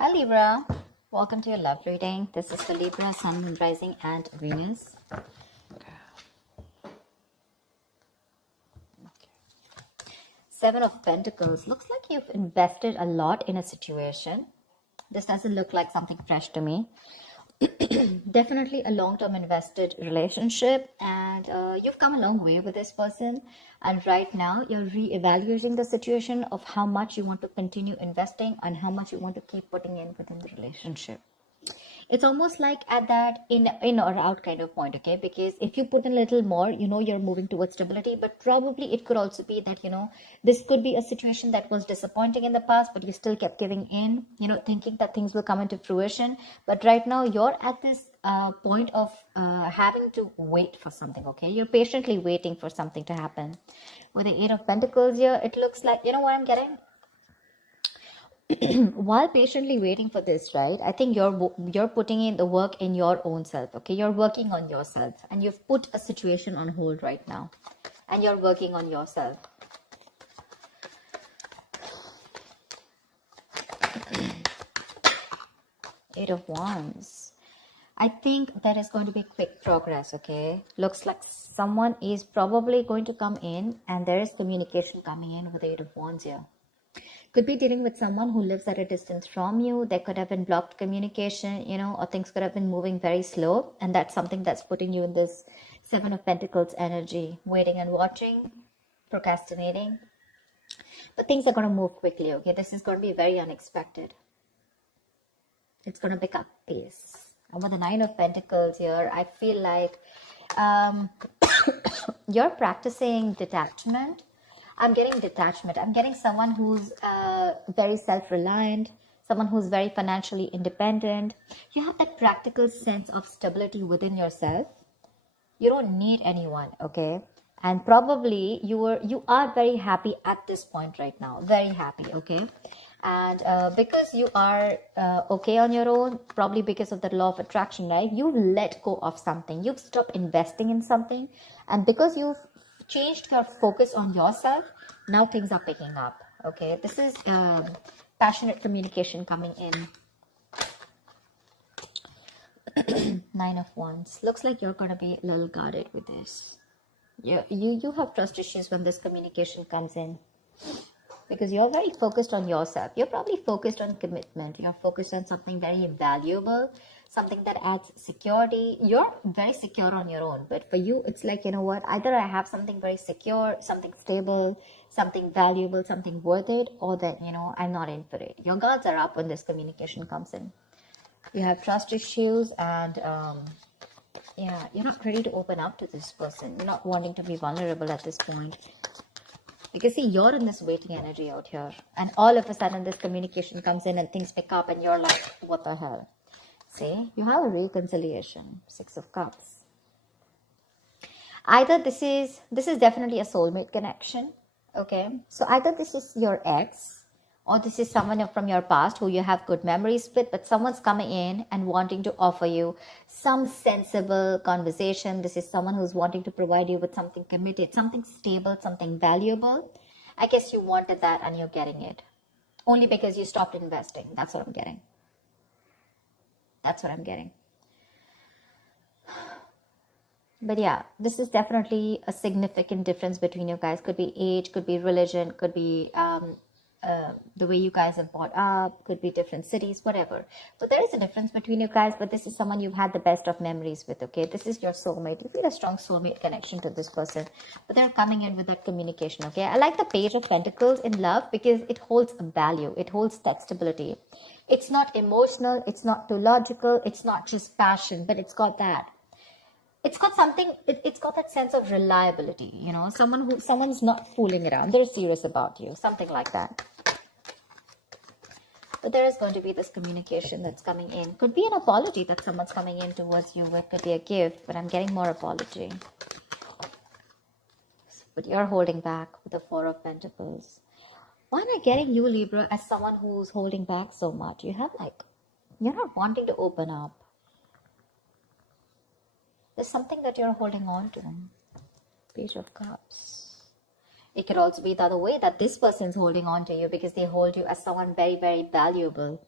Hi Libra, welcome to your love reading. This is for Libra, Sun, Moon, Rising and Venus. Seven of Pentacles. Looks like you've invested a lot in a situation. This doesn't look like something fresh to me. Definitely a long-term invested relationship, and you've come a long way with this person, and right now you're re-evaluating the situation of how much you want to continue investing and how much you want to keep putting in within the relationship. It's almost like at that in or out kind of point, okay? Because if you put in a little more, you're moving towards stability, but probably it could also be that, this could be a situation that was disappointing in the past, but you still kept giving in, thinking that things will come into fruition. But right now you're at this point of having to wait for something, okay? You're patiently waiting for something to happen. With the Eight of Pentacles here, it looks like, you know what I'm getting? While patiently waiting for this, right, I think you're putting in the work in your own self, okay? You're working on yourself, and you've put a situation on hold right now, and you're working on yourself. Eight of Wands. I think there is going to be quick progress, okay? Looks like someone is probably going to come in, and there is communication coming in with the Eight of Wands here. Could be dealing with someone who lives at a distance from you. There could have been blocked communication, or things could have been moving very slow. And that's something that's putting you in this Seven of Pentacles energy, waiting and watching, procrastinating. But things are going to move quickly, okay? This is going to be very unexpected. It's going to pick up pace. And with the Nine of Pentacles here, I feel like you're practicing detachment. I'm getting detachment. I'm getting someone who's very self-reliant, someone who's very financially independent. You have that practical sense of stability within yourself. You don't need anyone, okay? And probably you are very happy at this point right now. Very happy, okay? And because you are okay on your own, probably because of the law of attraction, right? You've let go of something. You've stopped investing in something. And because you've changed your focus on yourself, now things are picking up, okay? This is passionate communication coming in. Nine of Wands. Looks like you're going to be a little guarded with this. You have trust issues when this communication comes in, because you're very focused on yourself. You're probably focused on commitment. You're focused on something very valuable, something that adds security. You're very secure on your own, but for you, it's like, you know what? Either I have something very secure, something stable, something valuable, something worth it, or then, I'm not in for it. Your guards are up when this communication comes in. You have trust issues, and you're not ready to open up to this person. You're not wanting to be vulnerable at this point. Because see, you're in this waiting energy out here, and all of a sudden this communication comes in and things pick up, and you're like, what the hell? See, you have a reconciliation. Six of Cups. Either this is definitely a soulmate connection, okay? So either this is your ex, or this is someone from your past who you have good memories with, but someone's coming in and wanting to offer you some sensible conversation. This is someone who's wanting to provide you with something committed, something stable, something valuable. I guess you wanted that and you're getting it. Only because you stopped investing. That's what I'm getting. That's what I'm getting. But yeah, this is definitely a significant difference between you guys. Could be age, could be religion, could be the way you guys have brought up, could be different cities, whatever. But there is a difference between you guys, but this is someone you've had the best of memories with, okay? This is your soulmate. You feel a strong soulmate connection to this person, but they're coming in with that communication, okay? I like the Page of Pentacles in love because it holds value. It holds that stability. It's not emotional. It's not too logical. It's not just passion, but it's got that. It's got something, it's got that sense of reliability, someone's not fooling around. They're serious about you, something like that. But there is going to be this communication that's coming in. Could be an apology that someone's coming in towards you. It could be a gift, but I'm getting more apology. But you're holding back with the Four of Pentacles. Why am I getting you, Libra, as someone who's holding back so much? You're not wanting to open up. There's something that you're holding on to. Page of Cups. It could also be the other way, that this person's holding on to you because they hold you as someone very, very valuable.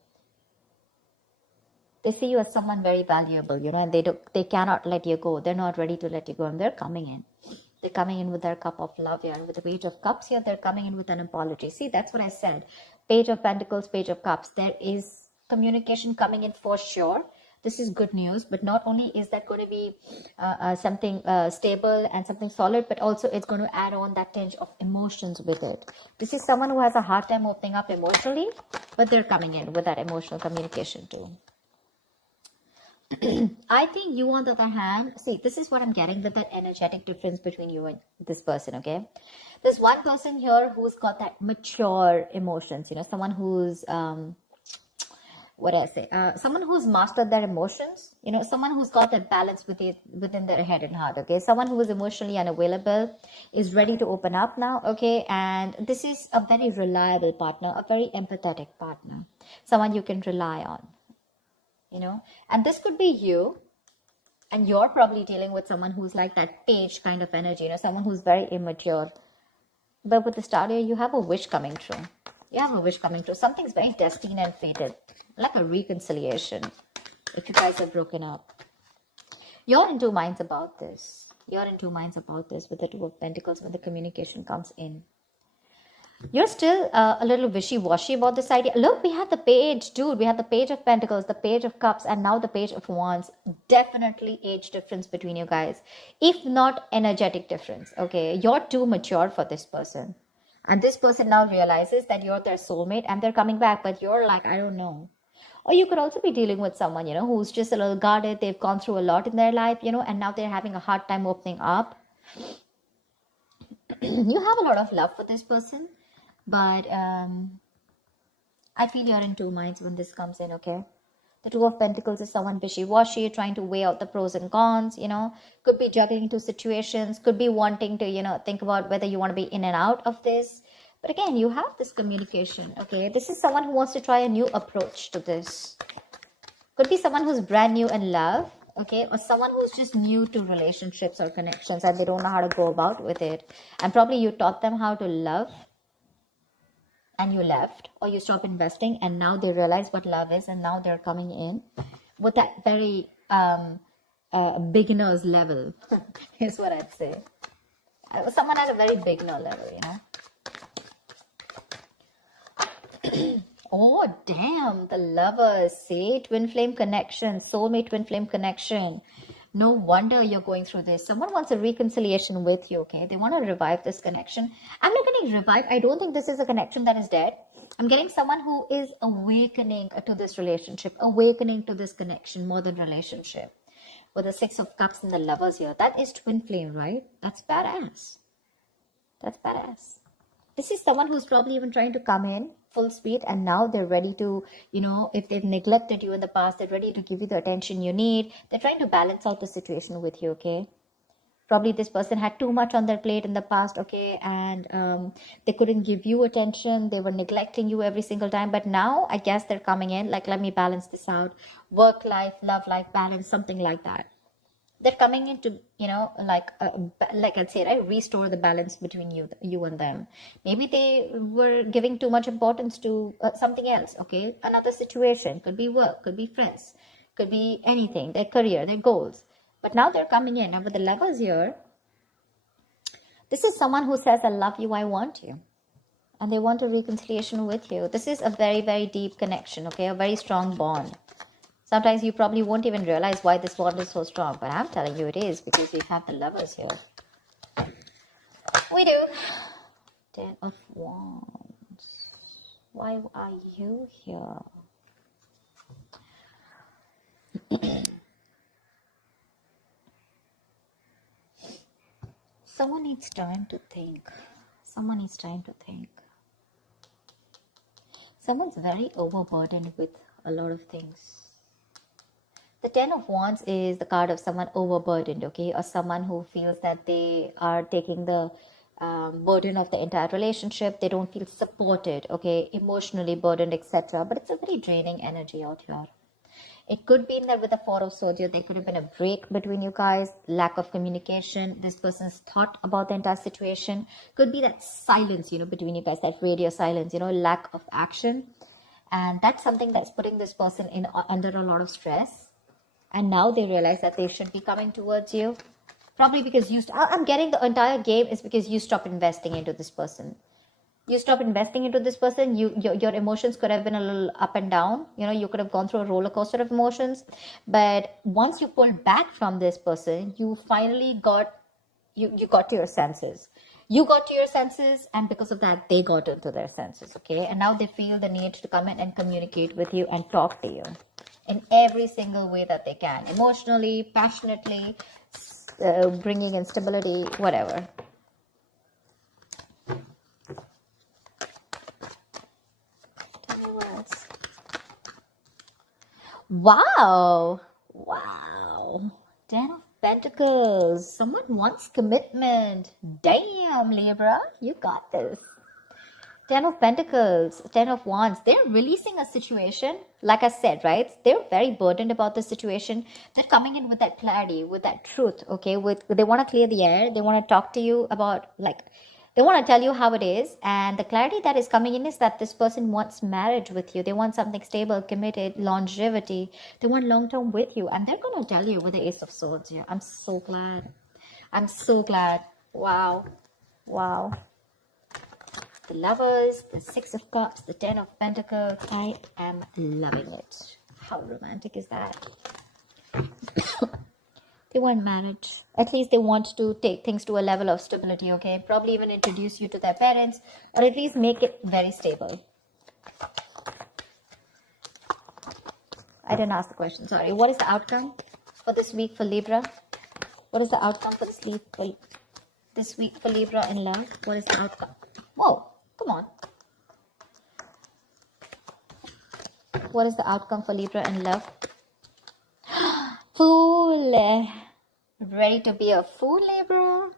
They see you as someone very valuable, you know, and they cannot let you go. They're not ready to let you go, and they're coming in. They're coming in with their cup of love here. And with the Page of Cups here, they're coming in with an apology. See, that's what I said. Page of Pentacles, Page of Cups. There is communication coming in for sure. This is good news, but not only is that going to be something stable and something solid, but also it's going to add on that tinge of emotions with it. This is someone who has a hard time opening up emotionally, but they're coming in with that emotional communication too. I think you, on the other hand, see, this is what I'm getting with that energetic difference between you and this person, okay? There's one person here who's got that mature emotions, you know, someone who's, someone who's mastered their emotions, you know, someone who's got that balance within their head and heart, okay? Someone who is emotionally unavailable is ready to open up now, okay? And this is a very reliable partner, a very empathetic partner, someone you can rely on. You know, and this could be you, and you're probably dealing with someone who's like that page kind of energy, you know, someone who's very immature. But with the star here, you have a wish coming true. You have a wish coming true. Something's very destined and fated, like a reconciliation. If you guys are broken up, you're in two minds about this. You're in two minds about this with the Two of Pentacles when the communication comes in. You're still a little wishy-washy about this idea. Look, we have the page, dude. We have the Page of Pentacles, the Page of Cups, and now the Page of Wands. Definitely age difference between you guys. If not energetic difference, okay? You're too mature for this person. And this person now realizes that you're their soulmate and they're coming back. But you're like, I don't know. Or you could also be dealing with someone, you know, who's just a little guarded. They've gone through a lot in their life, you know, and now they're having a hard time opening up. You have a lot of love for this person. But I feel you're in two minds when this comes in, okay? The Two of Pentacles is someone wishy-washy, trying to weigh out the pros and cons, you know. Could be juggling two situations, could be wanting to, you know, think about whether you want to be in and out of this. But again, you have this communication, okay? This is someone who wants to try a new approach to this. Could be someone who's brand new in love, okay? Or someone who's just new to relationships or connections and they don't know how to go about with it. And probably you taught them how to love, and you left, or you stopped investing, and now they realize what love is, and now they're coming in with that very beginner's level, is what I'd say. Someone at a very beginner level, you know. Oh, damn, the Lovers, see? Twin flame connection, soulmate twin flame connection. No wonder you're going through this. Someone wants a reconciliation with you, okay? They want to revive this connection. I'm not getting revived. I don't think this is a connection that is dead. I'm getting someone who is awakening to this relationship, awakening to this connection more than relationship. With the Six of Cups and the Lovers here. That is twin flame, right? That's badass. That's badass. This is someone who's probably even trying to come in full speed, and now they're ready to, you know, if they've neglected you in the past, they're ready to give you the attention you need. They're trying to balance out the situation with you, okay? Probably this person had too much on their plate in the past, okay, and they couldn't give you attention. They were neglecting you every single time, but now I guess they're coming in like, let me balance this out. Work life, love life balance, something like that. They're coming in to, you know, like I'd say, right, restore the balance between you and them. Maybe they were giving too much importance to something else, okay? Another situation, could be work, could be friends, could be anything, their career, their goals. But now they're coming in. And with the Lovers here, this is someone who says, I love you, I want you. And they want a reconciliation with you. This is a very, very deep connection, okay? A very strong bond. Sometimes you probably won't even realize why this bond is so strong. But I'm telling you it is, because we have the Lovers here. We do. 10 of Wands. Why are you here? Someone needs time to think. Someone needs time to think. Someone's very overburdened with a lot of things. The 10 of Wands is the card of someone overburdened, okay? Or someone who feels that they are taking the burden of the entire relationship. They don't feel supported, okay? Emotionally burdened, etc. But it's a very draining energy out here. It could be in there with the Four of Swords here. There could have been a break between you guys, lack of communication. This person's thought about the entire situation. Could be that silence, you know, between you guys, that radio silence, you know, lack of action. And that's something that's putting this person in under a lot of stress. And now they realize that they should be coming towards you. Probably because I'm getting the entire game is because you stop investing into this person. You stop investing into this person. Your emotions could have been a little up and down. You know, you could have gone through a roller coaster of emotions. But once you pulled back from this person, you finally got you got to your senses. You got to your senses, and because of that, they got into their senses, okay? And now they feel the need to come in and communicate with you and talk to you in every single way that they can. Emotionally, passionately, bringing in stability, whatever. Tell me what else. Wow. Wow. 10 of Pentacles. Someone wants commitment. Damn, Libra, you got this. 10 of Pentacles, 10 of Wands. They're releasing a situation. Like I said, right? They're very burdened about the situation. They're coming in with that clarity, with that truth, okay? They want to clear the air. They want to talk to you about, like, they want to tell you how it is. And the clarity that is coming in is that this person wants marriage with you. They want something stable, committed, longevity. They want long-term with you. And they're going to tell you with the Ace of Swords here. I'm so glad. I'm so glad. Wow. Wow. The Lovers, the Six of Cups, the 10 of Pentacles. I am loving it. How romantic is that? They want marriage. At least they want to take things to a level of stability, okay? Probably even introduce you to their parents, or at least make it very stable. I didn't ask the question, sorry. What is the outcome for this week for Libra? What is the outcome for this week for Libra in love? What is the outcome? Whoa, come on. What is the outcome for Libra in love? Fool. Ready to be a fool, Libra?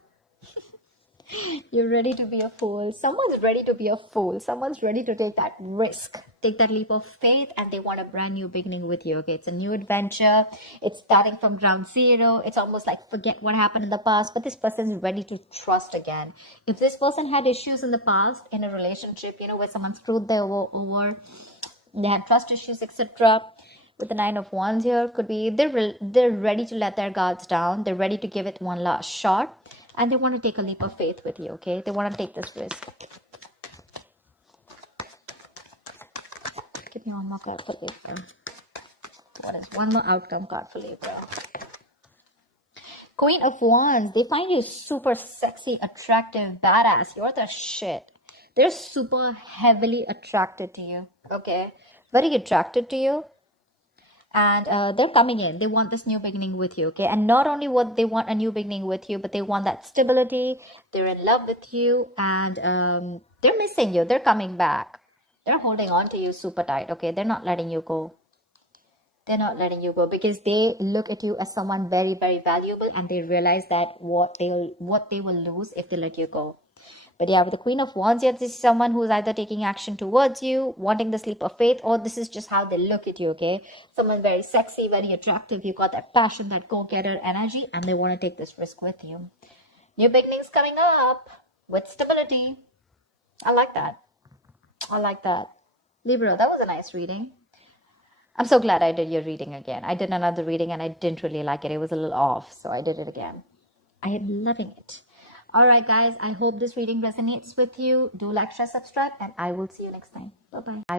You're ready to be a fool. Someone's ready to be a fool. Someone's ready to take that risk, take that leap of faith, and they want a brand new beginning with you. Okay, it's a new adventure. It's starting from ground zero. It's almost like forget what happened in the past, but this person is ready to trust again. If this person had issues in the past in a relationship, you know, where someone screwed them over, they had trust issues, etc. With the 9 of Wands here, could be they're ready to let their guards down. They're ready to give it one last shot. And they want to take a leap of faith with you, okay? They want to take this risk. Give me one more card for Libra. What is one more outcome card for Libra? Queen of Wands. They find you super sexy, attractive, badass. You're the shit. They're super heavily attracted to you, okay? Very attracted to you. And they're coming in. They want this new beginning with you, okay? And not only what they want a new beginning with you, but they want that stability. They're in love with you, and they're missing you. They're coming back. They're holding on to you super tight, okay? They're not letting you go. They're not letting you go because they look at you as someone very, very valuable, and they realize that what they will lose if they let you go. But yeah, with the Queen of Wands here, this is someone who's either taking action towards you, wanting the leap of faith, or this is just how they look at you, okay? Someone very sexy, very attractive. You got that passion, that go-getter energy, and they want to take this risk with you. New beginnings coming up with stability. I like that. I like that. Libra, that was a nice reading. I'm so glad I did your reading again. I did another reading and I didn't really like it. It was a little off, so I did it again. I am loving it. All right, guys, I hope this reading resonates with you. Do like, share, subscribe, and I will see you next time. Bye-bye.